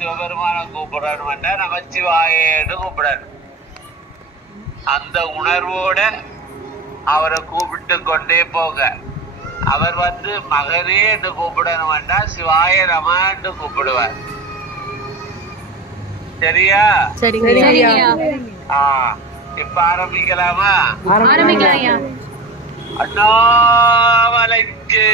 சிவபெருமான கூப்பிடணும்னா நமச்சிவாயன்னு கூப்பிடணும். அந்த உணர்வோட அவரை கூப்பிட்டு கொண்டே போக. அவர் வந்து மகரே என்று வேண்டாம் சிவாய ரமான்னு கூப்பிடுவார். சரியா? இப்ப ஆரம்பிக்கலாமா? ஆரம்பிக்கலாம் அண்ணாமலைக்கு.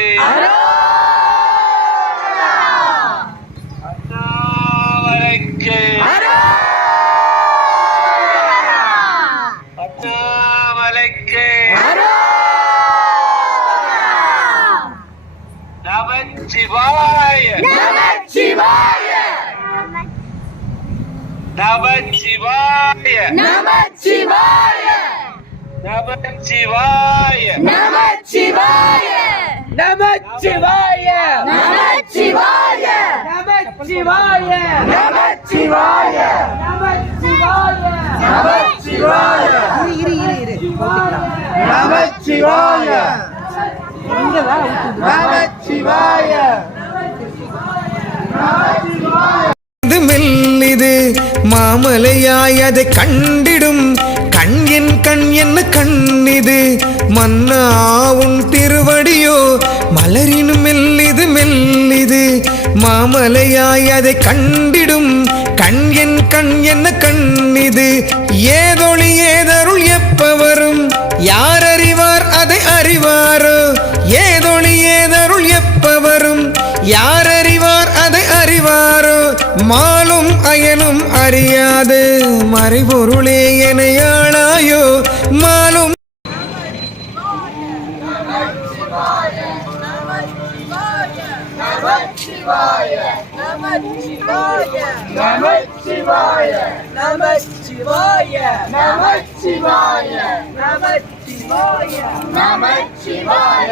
அண்ணாமலைக்கு நமச்சிவாய நமச்சிவாய நமச்சிவாய நமச்சிவாய நமச்சிவாய நமச்சிவாய நமச்சிவாய நமச்சிவாய நமச்சிவாய நமச்சிவாய நமச்சிவாய நமச்சிவாய நமச்சிவாய. நமச்சிவாய. மெல்லிது மாமலையாய் அதை கண்டிடும். கண் என் கண் என்ன கண்ணிது மன்னா உன் திருவடியோ. மலரின் மெல்லிது மெல்லிது மாமலையாய் அதை கண்டிடும். கண் என் கண் என்ன கண்ணிது ஏ அறிவார் அதை அறிவாரோ? மாலும் அயனும் அறியாது. மறைபொருளே எனையாளாயோ மாலும் நமச்சிவாய நமச்சிவாய நமச்சிவாய.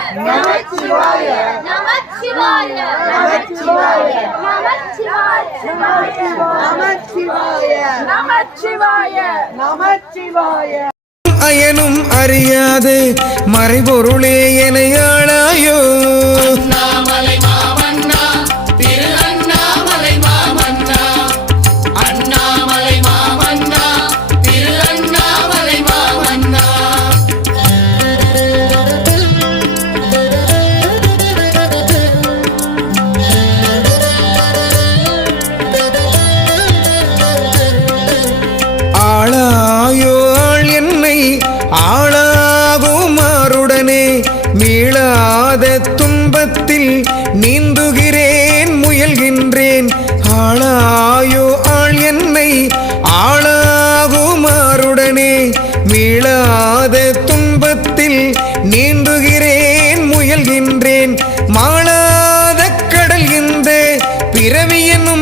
நமச்சிவாய. நமச்சிவாய. நமச்சிவாய. நமச்சிவாய. அயனும் அறியாது மறைபொருளே எனையாளாயோ துன்பத்தில் நீந்துகிறேன் முயல்கின்றேன். ஆளாயோ ஆள் என்னை ஆளாகுமாறுடனே. மீளாத துன்பத்தில் நீந்துகிறேன் முயல்கின்றேன். மாளாத கடல் இந்த பிறவி என்னும்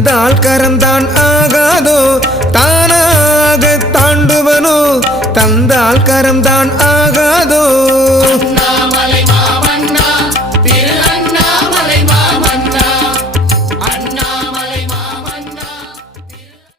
கறந்தால் கறந்தான் ஆகாதோ? தானாக தாண்டுவனோ? தந்தால் கறந்தால்